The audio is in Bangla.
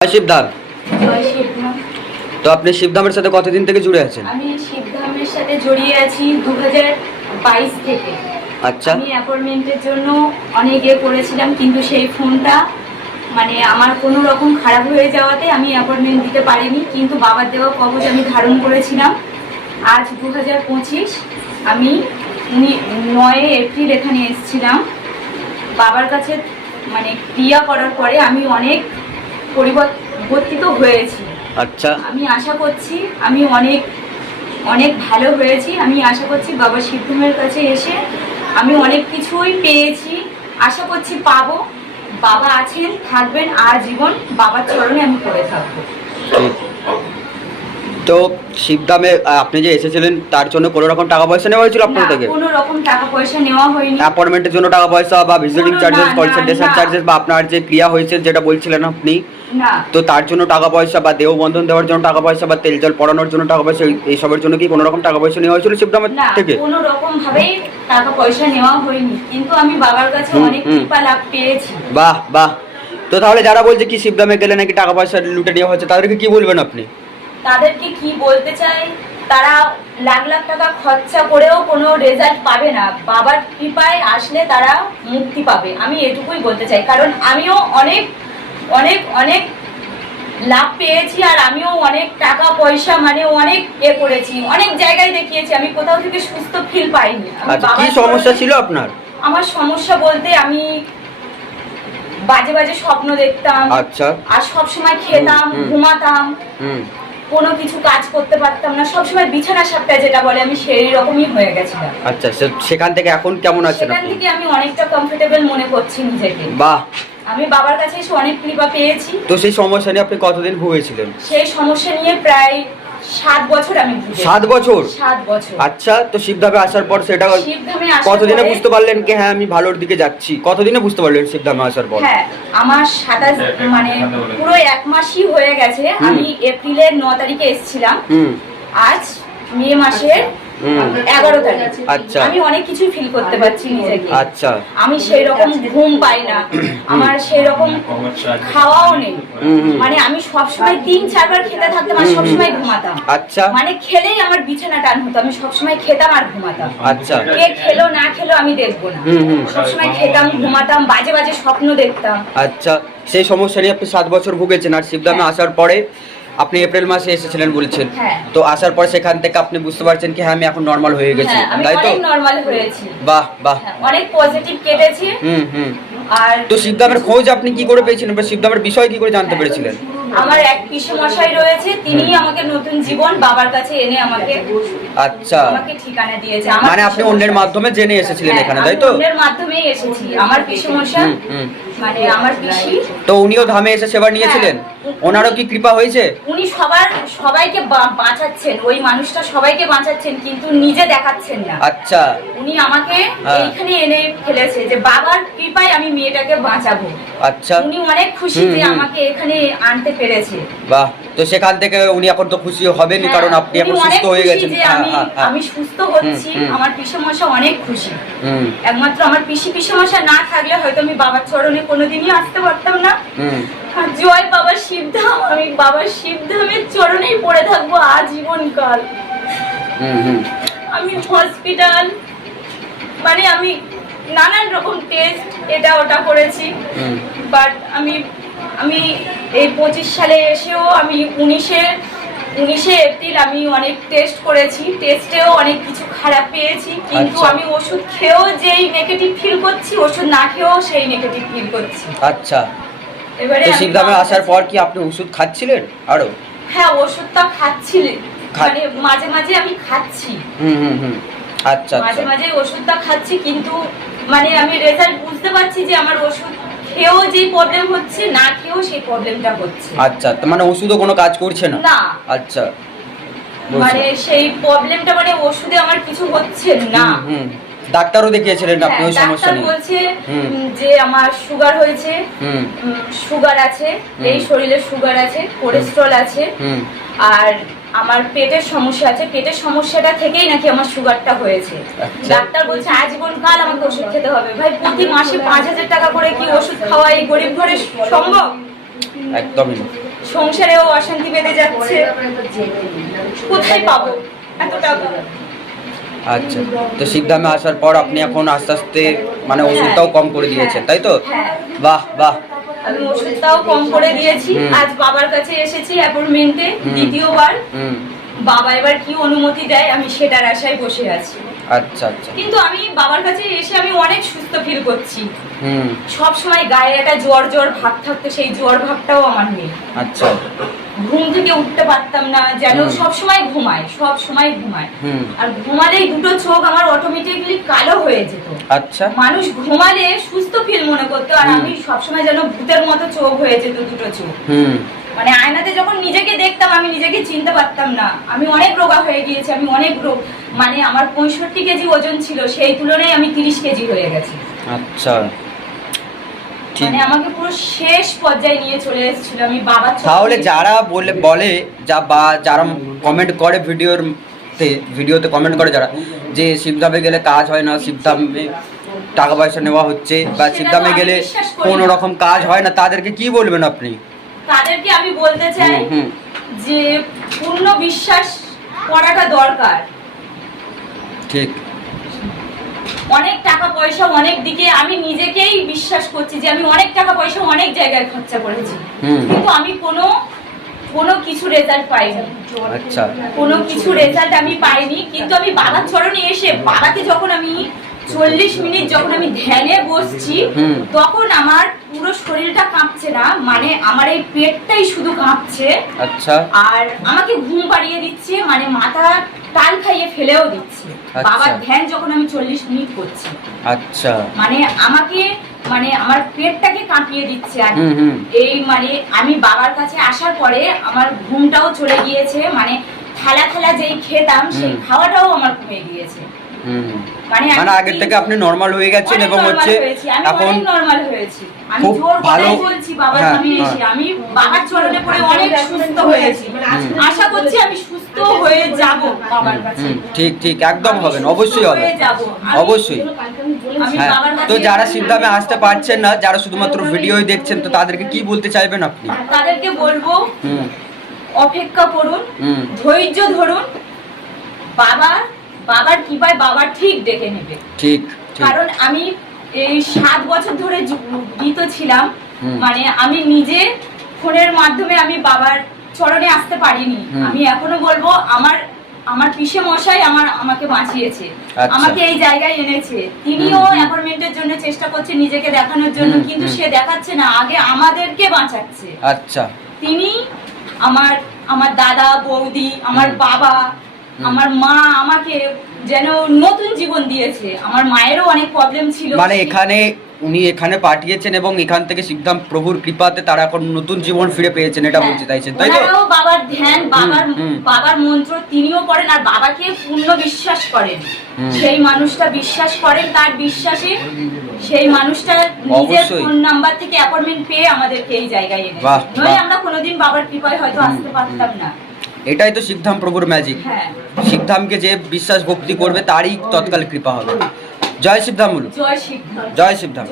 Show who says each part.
Speaker 1: জয় শিবধাম। তো আপনি শিবধামের সাথে কতদিন থেকে জুড়ে আছেন?
Speaker 2: আমি শিবধামের সাথে জড়িয়ে আছি দু থেকে।
Speaker 1: আচ্ছা।
Speaker 2: আমি অ্যাপয়েন্টমেন্টের জন্য অনেক এ করেছিলাম কিন্তু সেই ফোনটা মানে আমার কোনো রকম খারাপ হয়ে যাওয়াতে আমি অ্যাপয়েন্টমেন্ট দিতে পারিনি কিন্তু বাবার দেওয়া কবজ আমি ধারণ করেছিলাম। আজ দু পঁচিশ আমি নয় এপ্রিল এখানে এসেছিলাম। বাবার কাছে মানে ক্রিয়া করার পরে আমি অনেক পরিবর্তিত হয়েছি।
Speaker 1: আচ্ছা।
Speaker 2: আমি আশা করছি আমি অনেক অনেক ভালো হয়েছি। আমি আশা করছি বাবা সিদ্ধমের কাছে এসে আমি অনেক কিছুই পেয়েছি। আশা করছি পাবো। বাবা আছেন থাকবেন আজীবন বাবার চরণে আমি পড়ে থাকব।
Speaker 1: তো শিবধামে আহ, আপনি যে এসেছিলেন তার জন্য কোনো রকম টাকা পয়সা নেওয়া হয়েছিল আপনার থেকে?
Speaker 2: কোনো রকম টাকা পয়সা নেওয়া হয়নি।
Speaker 1: অ্যাপয়েন্টমেন্টের জন্য টাকা পয়সা বা ভিজিটিং চার্জেস কনসালটেশন চার্জেস বা আপনার যে ক্রিয়া হয়েছে যেটা বলছিলেন আপনি তো তার জন্য টাকা পয়সা বা দেহ বন্ধন দেওয়ার জন্য টাকা পয়সা বা তেল জল পড়ানোর জন্য টাকা পয়সা এই- এইসবের জন্য কি কোনো রকম টাকা পয়সা নেওয়া হয়েছিল শিবধামের থেকে?
Speaker 2: কোনো রকম ভাবেই টাকা পয়সা নেওয়া হয়নি। কিন্তু আমি বাবার কাছে অনেক কৃপা লাভ পেয়েছি।
Speaker 1: বাহ বাহ। তো তাহলে যারা বলছে কি শিবধামে গেলে নাকি টাকা পয়সা লুটে নেওয়া হচ্ছে তাদেরকে কি বলবেন আপনি?
Speaker 2: তাদেরকে কি বলতে চাই? তারা লাখ লাখ টাকা খরচা করেও কোনো রেজাল্ট পাবে না। বাবার কৃপায় আসলে তারা মুক্তি পাবে। আমি এটুকুই বলতে চাই। কারণ আমিও অনেক অনেক অনেক লাভ পেয়েছি আর আমিও অনেক টাকা পয়সা মানে অনেক এ করেছি। অনেক জায়গায় দেখিয়েছি আমি কোথাও থেকে সুস্থ ফিল পাইনি।
Speaker 1: আচ্ছা কি সমস্যা ছিল আপনার?
Speaker 2: আমার সমস্যা বলতে আমি বাজে বাজে স্বপ্ন দেখতাম
Speaker 1: আচ্ছা।
Speaker 2: আর সব সময় খেতাম। ঘুমাতাম।
Speaker 1: হুম।
Speaker 2: কোনো কিছু কাজ করতে পারতাম না। সবসময় বিছানা সাপটা যেটা বলে আমি সেই রকমই হয়ে গেছিলাম।
Speaker 1: আচ্ছা সেখান থেকে এখন কেমন আছেন
Speaker 2: সেখান থেকে আমি অনেকটা কমফোর্টেবল মনে করছি নিজেকে।
Speaker 1: বাহ!
Speaker 2: আমি বাবার কাছে এসে অনেক কৃপা পেয়েছি।
Speaker 1: তো সেই সমস্যা নিয়ে আপনি কতদিন ভুগেছিলেন?
Speaker 2: সেই সমস্যা নিয়ে প্রায় সাত বছর আমি ভুগেছি।
Speaker 1: সাত বছর?
Speaker 2: সাত বছর।
Speaker 1: আচ্ছা তো শিবধামে আসার পর সেটা
Speaker 2: শিবধামে আসার
Speaker 1: কতদিনে বুঝতে পারলেন কি হ্যাঁ আমি ভালোর দিকে যাচ্ছি? কতদিনে বুঝতে পারলেন শিবধামে আসার পর?
Speaker 2: হ্যাঁ আমার সাতাশ মানে পুরো এক মাসই হয়ে গেছে। আমি এপ্রিলের ন তারিখে এসেছিলাম। আজ মে মাসের এগারো তারিখ।
Speaker 1: আচ্ছা।
Speaker 2: আমি অনেক কিছু ফিল করতে পারছি নিজেকে।
Speaker 1: আচ্ছা।
Speaker 2: আমি সেই রকম ঘুম পাই না। আমার সেই রকম খাওয়াও নেই। মানে আমি সবসময় তিন চারবার খেতে থাকতাম আর। সবসময় ঘুমাতাম।
Speaker 1: আচ্ছা।
Speaker 2: মানে খেলেই আমার বিছানা টান হতো। আমি সবসময় খেতাম আর ঘুমাতাম।
Speaker 1: আচ্ছা।
Speaker 2: কে খেলো না খেলো আমি দেখব না। সবসময় খেতাম ঘুমাতাম বাজে বাজে স্বপ্ন দেখতাম।
Speaker 1: আচ্ছা। সেই সমস্যা নিয়ে আপনি সাত বছর ভুগেছেন। আর শিবধামে
Speaker 2: হ্যাঁ।
Speaker 1: আসার পরে আপনি এপ্রিল মাসে এসেছিলেন বলছেন।
Speaker 2: হ্যাঁ।
Speaker 1: তো আসার পর সেখান থেকে আপনি বুঝতে পারছেন কি হ্যাঁ আমি এখন নর্মাল হয়ে গেছি।
Speaker 2: হ্যাঁ
Speaker 1: তাই তো?
Speaker 2: নর্মাল হয়েছি।
Speaker 1: বাহ বাহ।
Speaker 2: হ্যাঁ, অনেক পজিটিভ কেটেছি।
Speaker 1: হুম হুম।
Speaker 2: আর
Speaker 1: তো শিবধামের খোঁজ আপনি কি করে পেয়েছিলেন বা শিবধামের বিষয় কি করে জানতে পেরেছিলেন?
Speaker 2: আমার এক পিসু মশাই রয়েছে তিনি আমাকে নতুন জীবন বাবার কাছে এনে আমাকে
Speaker 1: আচ্ছা।
Speaker 2: আমাকে ঠিকানা দিয়েছে।
Speaker 1: মানে আপনি অন্যের মাধ্যমে জেনে এসেছিলেন এখানে তাই তো?
Speaker 2: অন্যের মাধ্যমেই এসেছি। আমার পিসমশা
Speaker 1: হুম, হুম।
Speaker 2: মানে আমার পিসি।
Speaker 1: তো উনিও ধামে এসে সেবা নিয়েছিলেন?
Speaker 2: হ্যাঁ।
Speaker 1: ওনারও কি কৃপা হয়েছে?
Speaker 2: উনি সবার সবাইকে বাঁচাচ্ছেন ওই মানুষটা সবাইকে বাঁচাচ্ছেন কিন্তু নিজে দেখাচ্ছেন না।
Speaker 1: আচ্ছা।
Speaker 2: উনি আমাকে
Speaker 1: হ্যাঁ।
Speaker 2: এইখানে এনে ফেলেছে যে বাবার কৃপায় আমি মেয়েটাকে বাঁচাবো।
Speaker 1: আচ্ছা।
Speaker 2: উনি অনেক খুশি যে আমাকে এখানে আনতে পেরেছে।
Speaker 1: বাহ তো সেখান থেকে উনি এখন তো খুশি হবেনই
Speaker 2: হ্যাঁ,
Speaker 1: কারণ আপনি এখন সুস্থ হয়ে গেছেন। হ্যাঁ,
Speaker 2: আমি। আমি সুস্থ হচ্ছি। আমার পিসমশা অনেক খুশি।
Speaker 1: হুম।
Speaker 2: একমাত্র আমার পিসি পিসমশা না থাকলে হয়তো আমি বাবার চরণে কোনোদিনই আসতে পারতাম না। জয় বাবার শিবধাম আমি বাবার শিবধামের চরণেই পড়ে থাকব আজীবন কাল।
Speaker 1: হুম হুম।
Speaker 2: আমি হসপিটাল মানে আমি নানান রকম টেস্ট এটা ওটা করেছি। বাট আমি আমি এই পঁচিশ সালে এসেও আমি উনিশে উনিশে এপ্রিল আমি অনেক টেস্ট করেছি। টেস্টেও অনেক কিছু খারাপ পেয়েছি কিন্তু
Speaker 1: আচ্ছা।
Speaker 2: আমি ওষুধ খেয়েও যেই নেগেটিভ ফিল করছি ওষুধ না খেয়েও সেই নেগেটিভ ফিল করছি।
Speaker 1: আচ্ছা। তো শিবধামে আসার পর কি আপনি ওষুধ খাচ্ছিলেন আরও?
Speaker 2: হ্যাঁ ওষুধটা খাচ্ছিলেন মানে মাঝে মাঝে আমি খাচ্ছি।
Speaker 1: হুম হুম হুম। আচ্ছা
Speaker 2: মাঝে
Speaker 1: আচ্ছা।
Speaker 2: মাঝে ওষুধটা খাচ্ছি কিন্তু মানে আমি রেজাল্ট বুঝতে পারছি যে আমার ওষুধ খেয়েও যেই প্রবলেম হচ্ছে না খেয়েও সেই প্রবলেমটা হচ্ছে।
Speaker 1: আচ্ছা তো মানে ওষুধও কোনো কাজ করছে না?
Speaker 2: না।
Speaker 1: আচ্ছা
Speaker 2: মানে সেই প্রবলেমটা মানে ওষুধে আমার কিছু হচ্ছে না।
Speaker 1: হুম। ডাক্তারও দেখিয়েছিলেন আপনি ওই
Speaker 2: হ্যাঁ,
Speaker 1: সমস্যা
Speaker 2: ডাক্তার
Speaker 1: নিয়ে
Speaker 2: বলছে যে আমার সুগার হয়েছে সুগার আছে এই শরীরে সুগার আছে কোলেস্ট্রল আছে আর আমার পেটের সমস্যা আছে পেটের সমস্যাটা থেকেই নাকি আমার সুগারটা হয়েছে।
Speaker 1: আচ্ছা।
Speaker 2: ডাক্তার বলছে আজীবন কাল আমাকে ওষুধ খেতে হবে। ভাই প্রতি মাসে পাঁচ হাজার টাকা করে কি ওষুধ খাওয়া এই গরিব ঘরে সম্ভব?
Speaker 1: একদমই।
Speaker 2: সংসারেও অশান্তি বেঁধে যাচ্ছে। কোথায় পাবো? এত টাকা।
Speaker 1: আচ্ছা তো শিবধামে আসার পর আপনি এখন আস্তে আস্তে মানে ওষুধটাও কম করে দিয়েছেন তাই তো?
Speaker 2: হ্যাঁ।
Speaker 1: বাহ বাহ।
Speaker 2: আমি ওষুধটাও কম করে দিয়েছি। আজ বাবার কাছে এসেছি অ্যাপয়েন্টমেন্টে। দ্বিতীয়বার। বাবা এবার কি অনুমতি দেয় আমি সেটার আশায় বসে আছি।
Speaker 1: আচ্ছা আচ্ছা।
Speaker 2: কিন্তু আমি বাবার কাছে এসে আমি অনেক সুস্থ ফিল করছি।
Speaker 1: হুম।
Speaker 2: সব সময় গায়ে একটা জ্বর জ্বর ভাব থাকতো সেই জ্বর ভাবটাও আমার নেই।
Speaker 1: আচ্ছা।
Speaker 2: ঘুম থেকে উঠতে পারতাম না যেন। সব সময় ঘুমায় সব সময় ঘুমায়।
Speaker 1: হুম।
Speaker 2: আর ঘুমালেই দুটো চোখ আমার অটোমেটিকলি কালো হয়ে যেত।
Speaker 1: আচ্ছা।
Speaker 2: মানুষ ঘুমালে সুস্থ ফিল মনে করতো আর। আমি সবসময় যেন ভূতের মতো চোখ হয়ে যেত দুটো চোখ।
Speaker 1: হুম।
Speaker 2: মানে আয়নাতে যখন নিজেকে দেখতাম আমি নিজেকে চিনতে পারতাম না। আমি অনেক রোগা হয়ে গিয়েছি আমি অনেক রোগ মানে আমার পঁয়ষট্টি কেজি ওজন ছিল সেই তুলনায় আমি তিরিশ কেজি হয়ে গেছি।
Speaker 1: আচ্ছা।
Speaker 2: মানে আমাকে পুরো শেষ পর্যায়ে নিয়ে চলে এসেছিল আমি
Speaker 1: তাহলে যারা বলে বলে যা বা যারা কমেন্ট করে ভিডিওর তে ভিডিওতে কমেন্ট করে যারা যে শিবধামে গেলে কাজ হয় না শিবধামে টাকা পয়সা নেওয়া হচ্ছে বা শিবধামে গেলে কোনো রকম কাজ হয় না তাদেরকে কি বলবেন আপনি?
Speaker 2: তাদেরকে আমি বলতে চাই যে পূর্ণ বিশ্বাস করাটা দরকার।
Speaker 1: ঠিক।
Speaker 2: অনেক টাকা পয়সা অনেক দিকে আমি নিজেকেই বিশ্বাস করছি যে আমি অনেক টাকা পয়সা অনেক জায়গায় খরচা করেছি। কিন্তু আমি কোনো কোনো কিছু রেজাল্ট পাইনি।
Speaker 1: আচ্ছা।
Speaker 2: কোনো কিছু রেজাল্ট আমি পাইনি কিন্তু আমি বাবার চরণে এসে বাবাকে যখন আমি চল্লিশ মিনিট যখন আমি ধ্যানে বসছি তখন আমার পুরো শরীরটা কাঁপছে না মানে আমার এই পেটটাই শুধু কাঁপছে।
Speaker 1: আচ্ছা।
Speaker 2: আর আমাকে ঘুম পাড়িয়ে দিচ্ছে মানে মাথা টাল খাইয়ে ফেলেও দিচ্ছে।
Speaker 1: আচ্ছা।
Speaker 2: বাবার ধ্যান যখন আমি চল্লিশ মিনিট করছি।
Speaker 1: আচ্ছা।
Speaker 2: মানে আমাকে মানে আমার পেটটাকে কাঁপিয়ে দিচ্ছে আর এই মানে আমি বাবার কাছে আসার পরে আমার ঘুমটাও চলে গিয়েছে মানে থালা থালা যেই খেতাম সেই খাওয়াটাও আমার কমে গিয়েছে। মানে আমি
Speaker 1: মানে আগের থেকে আপনি নর্মাল হয়ে গেছেন এবং হচ্ছে এখন
Speaker 2: নরমাল হয়েছি। আমি
Speaker 1: খুব
Speaker 2: জোর
Speaker 1: ভালো-
Speaker 2: বলছি বাবার
Speaker 1: হ্যাঁ,
Speaker 2: এসে
Speaker 1: হ্যাঁ।
Speaker 2: আমি বাবার চরণে পড়ে অনেক সুস্থ হয়েছি আশা করছি আমি সুস্থ হয়ে যাব বাবার কাছে।
Speaker 1: ঠিক ঠিক একদম হবেন অবশ্যই হবে
Speaker 2: হয়ে। আমি-
Speaker 1: অবশ্যই।
Speaker 2: আমি
Speaker 1: হ্যাঁ
Speaker 2: বাবার কাছে
Speaker 1: তো যারা শিবধামে আসতে পারছেন না যারা শুধুমাত্র ভিডিওই দেখছেন তো তাদেরকে কি বলতে চাইবেন আপনি?
Speaker 2: তাদেরকে বলব অপেক্ষা করুন ধৈর্য ধরুন বাবা বাবার কৃপায় বাবা ঠিক দেখে নেবে।
Speaker 1: ঠিক
Speaker 2: কারণ আমি এই সাত বছর ধরে গীত ছিলাম। মানে আমি নিজে ফোনের মাধ্যমে আমি বাবার চরণে আসতে পারিনি। আমি এখনও বলব আমার আমার পিসে মশাই আমার আমাকে বাঁচিয়েছে।
Speaker 1: আচ্ছা।
Speaker 2: আমাকে এই জায়গায় এনেছে। তিনিও। অ্যাপয়েন্টমেন্টের জন্য চেষ্টা করছে নিজেকে দেখানোর জন্য কিন্তু সে দেখাচ্ছে না। আগে আমাদেরকে বাঁচাচ্ছে।
Speaker 1: আচ্ছা।
Speaker 2: তিনি আমার আমার দাদা বৌদি আমার বাবা। আমার মা আমাকে যেন নতুন জীবন দিয়েছে। আমার মায়েরও অনেক প্রবলেম ছিল।
Speaker 1: মানে এখানে উনি এখানে পাঠিয়েছেন এবং এখান থেকে শিবধাম প্রভুর কৃপাতে তারা এখন নতুন জীবন ফিরে পেয়েছেন এটা
Speaker 2: হ্যাঁ।
Speaker 1: বলতে চাইছেন তাই তো?
Speaker 2: বাবার ধ্যান বাবার বাবার মন্ত্র তিনিও করেন আর বাবাকে পূর্ণ বিশ্বাস করেন। সেই মানুষটা বিশ্বাস করেন তার বিশ্বাসে সেই মানুষটা নিজের ফোন নাম্বার থেকে অ্যাপয়েন্টমেন্ট পেয়ে আমাদেরকে এই জায়গায় নইলে
Speaker 1: বাহ।
Speaker 2: আমরা কোনোদিন বাবার কৃপায় হয়তো আসতে পারতাম না।
Speaker 1: এটাই তো সিদ্ধাম প্রভুর ম্যাজিক সিদ্ধামকে যে বিশ্বাস ভক্তি করবে তারই তৎকাল কৃপা হবে। জয় সিদ্ধাম।
Speaker 2: জয় সিদ্ধাম
Speaker 1: জয়
Speaker 2: সিদ্ধাম।